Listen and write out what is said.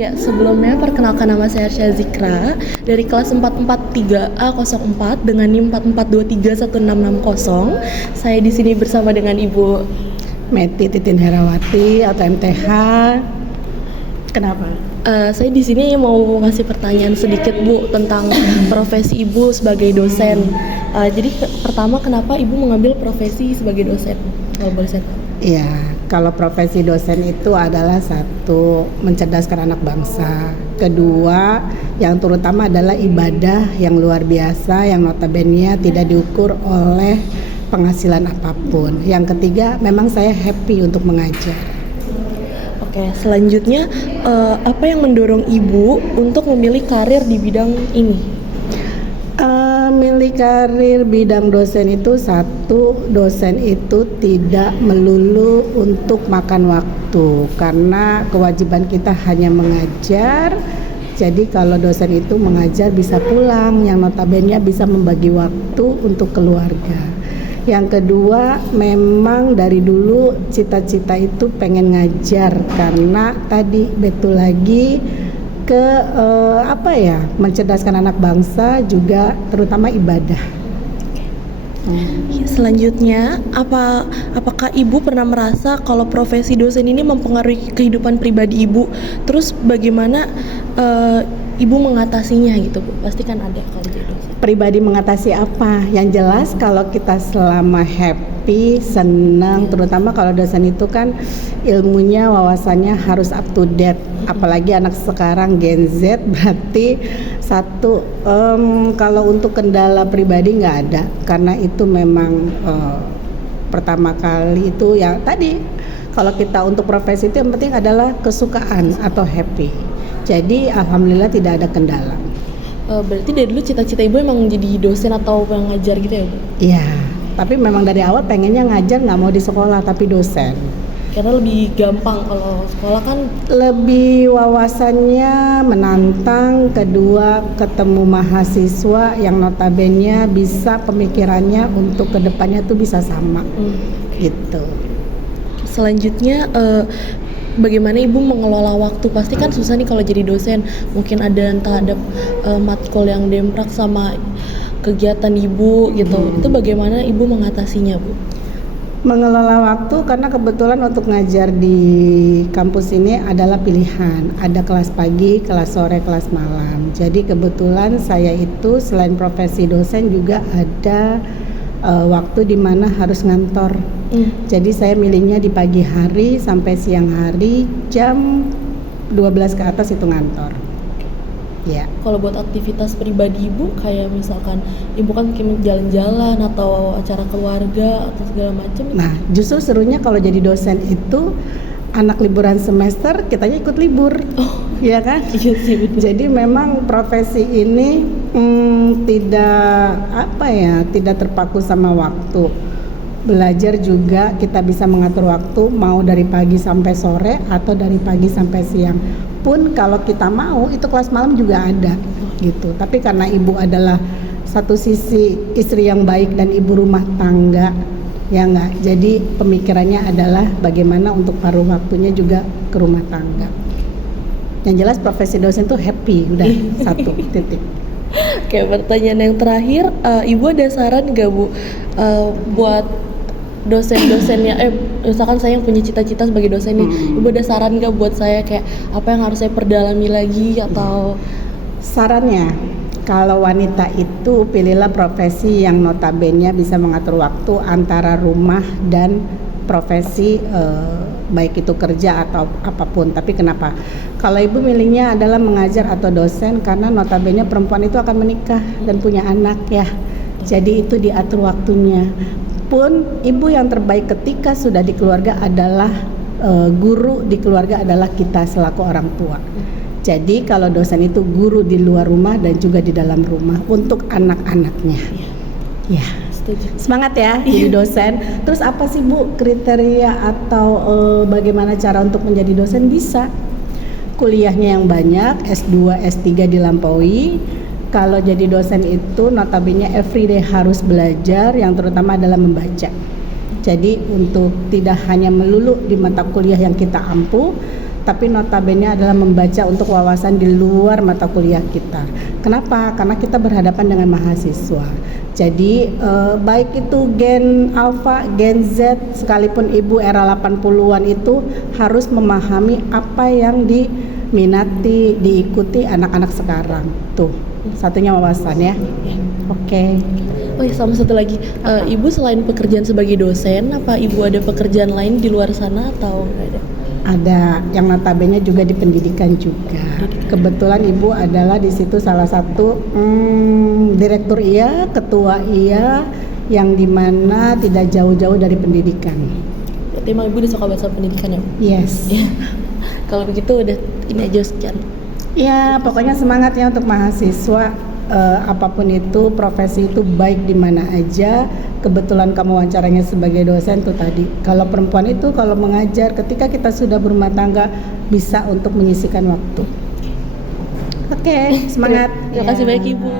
Ya, sebelumnya perkenalkan nama saya Arsya Zikra dari kelas 443A04 dengan NIM 44231660. Saya di sini bersama dengan Ibu Meti Titin Herawati atau MTH. Kenapa? Saya di sini mau ngasih pertanyaan sedikit Bu tentang profesi Ibu sebagai dosen. Jadi pertama kenapa Ibu mengambil profesi sebagai dosen? Kalau boleh saya tahu. Iya, kalau profesi dosen itu adalah satu, mencerdaskan anak bangsa. Kedua, yang terutama adalah ibadah yang luar biasa yang notabene tidak diukur oleh penghasilan apapun. Yang ketiga, memang saya happy untuk mengajar. Oke, selanjutnya apa yang mendorong Ibu untuk memilih karir di bidang ini? Milih karir bidang dosen itu satu, dosen itu tidak melulu untuk makan waktu karena kewajiban kita hanya mengajar. Jadi kalau dosen itu mengajar bisa pulang, yang notabene bisa membagi waktu untuk keluarga. Yang kedua, memang dari dulu cita-cita itu pengen ngajar karena tadi betul lagi mencerdaskan anak bangsa juga terutama ibadah. Selanjutnya, apakah Ibu pernah merasa kalau profesi dosen ini mempengaruhi kehidupan pribadi Ibu? Terus bagaimana Ibu mengatasinya gitu Bu? Pasti kan ada kalau jadi dosen. Pribadi mengatasi apa? Yang jelas kalau kita selama happy, senang, terutama kalau dosen itu kan ilmunya, wawasannya harus up to date. Apalagi anak sekarang Gen Z, berarti satu, kalau untuk kendala pribadi nggak ada, karena itu memang pertama kali itu ya tadi, kalau kita untuk profesi itu yang penting adalah kesukaan atau happy. Jadi alhamdulillah tidak ada kendala. Berarti dari dulu cita-cita Ibu emang jadi dosen atau yang ngajar gitu ya Bu? Iya, tapi memang dari awal pengennya ngajar, nggak mau di sekolah tapi dosen. Karena lebih gampang, kalau sekolah kan Lebih wawasannya menantang, kedua ketemu mahasiswa yang notabene bisa pemikirannya untuk kedepannya tuh bisa sama, gitu. Selanjutnya bagaimana Ibu mengelola waktu? Pasti kan susah nih kalau jadi dosen. Mungkin ada entah ada matkul yang demprak sama kegiatan Ibu gitu. Itu bagaimana Ibu mengatasinya Bu? Mengelola waktu karena kebetulan untuk ngajar di kampus ini adalah pilihan. Ada kelas pagi, kelas sore, kelas malam. Jadi kebetulan saya itu selain profesi dosen juga ada waktu di mana harus ngantor. Jadi saya milihnya di pagi hari sampai siang hari, jam 12 ke atas itu ngantor. Ya. Kalau buat aktivitas pribadi Ibu, kayak misalkan Ibu kan mungkin jalan-jalan atau acara keluarga atau segala macam. Nah, justru serunya kalau jadi dosen itu anak liburan semester kitanya ikut libur. Iya kan? Iya sih betul. Jadi memang profesi ini tidak terpaku sama waktu. Belajar juga kita bisa mengatur waktu, mau dari pagi sampai sore atau dari pagi sampai siang. Pun kalau kita mau itu kelas malam juga ada gitu. Tapi karena ibu adalah satu sisi istri yang baik dan ibu rumah tangga, ya enggak. Jadi pemikirannya adalah bagaimana untuk paruh waktunya juga ke rumah tangga. Yang jelas profesi dosen tuh happy, udah satu titik. Oke, pertanyaan yang terakhir, Ibu ada saran nggak Bu buat dosen-dosennya, misalkan saya yang punya cita-cita sebagai dosen nih, Ibu ada saran nggak buat saya kayak apa yang harus saya perdalami lagi atau? Sarannya, kalau wanita itu pilihlah profesi yang notabene bisa mengatur waktu antara rumah dan profesi, baik itu kerja atau apapun. Tapi kenapa? Kalau ibu milihnya adalah mengajar atau dosen, karena notabene perempuan itu akan menikah dan punya anak ya. Jadi itu diatur waktunya. Pun ibu yang terbaik ketika sudah di keluarga adalah guru di keluarga adalah kita selaku orang tua. Jadi kalau dosen itu guru di luar rumah dan juga di dalam rumah untuk anak-anaknya. Ya. Semangat ya jadi dosen. Terus apa sih Bu kriteria atau bagaimana cara untuk menjadi dosen? Bisa kuliahnya yang banyak, S2, S3 dilampaui. Kalau jadi dosen itu notabene everyday harus belajar, yang terutama adalah membaca. Jadi untuk tidak hanya melulu di mata kuliah yang kita ampu, tapi notabene adalah membaca untuk wawasan di luar mata kuliah kita. Kenapa? Karena kita berhadapan dengan mahasiswa. Jadi baik itu Gen Alpha, Gen Z, sekalipun ibu era 80-an itu harus memahami apa yang diminati, diikuti anak-anak sekarang. Tuh, satunya wawasan ya. Oke. Oh ya, sama satu lagi, ibu selain pekerjaan sebagai dosen, apa ibu ada pekerjaan lain di luar sana atau nggak ada? Ada yang notabene juga di pendidikan juga. Kebetulan ibu adalah di situ salah satu direktur iya, ketua iya, yang dimana tidak jauh-jauh dari pendidikan. Berarti emang ibu udah suka bahasa pendidikan ya? Yes. Ya. Kalau begitu udah ini aja sekian. Ya, pokoknya semangat ya untuk mahasiswa. Apapun itu, profesi itu baik di mana aja. Kebetulan kamu wawancaranya sebagai dosen tuh tadi. Kalau perempuan itu kalau mengajar ketika kita sudah berumah tangga bisa untuk menyisihkan waktu. Oke, semangat. Terima kasih banyak ibu.